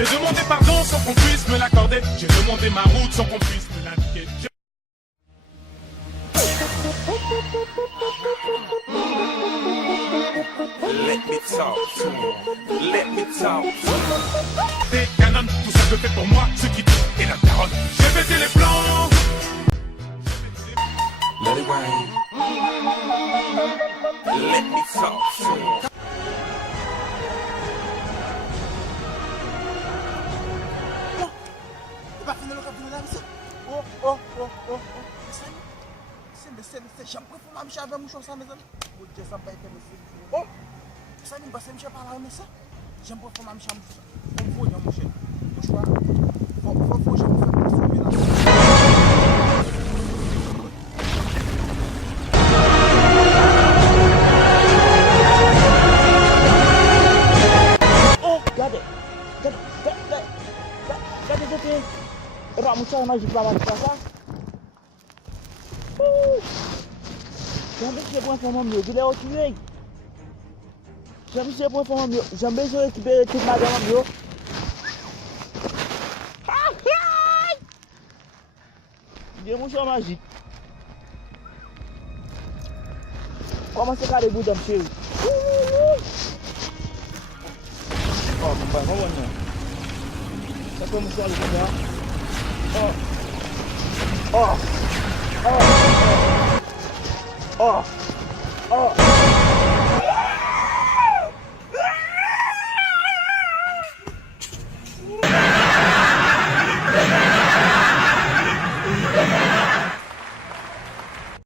J'ai demandé pardon sans qu'on puisse me l'accorder. J'ai demandé ma route sans qu'on puisse me l'indiquer. Let me talk to him. Let me talk to him. Des canons, tout ça je fais pour moi, ce qui dit est la daronne. J'ai pété les plans. Let it rain. Let me talk to him. Pas fini le cap de la mission. Oh. C'est j'aime pas pour ma avec mouchon ça mes amis. Pour dire ça pas été monsieur. Oh. Ça me passe monsieur par là mais ça. J'aime pas pour ma chambre. Faut dire mon cher. Mon choix. Faut je me faire sauver là. Oh, regardez. Regardez. Rak musuh maju pelan pelan. Jamais c'est bon pour moi mieux. Il est tué. Jamais c'est bon pour moi mieux. Jamais je récupère toute ma gamme mieux. Il est musuh magique. Comment c'est carré bout d'amcher. Oh, bah bon non. Ça peut musuh le gars. Oh.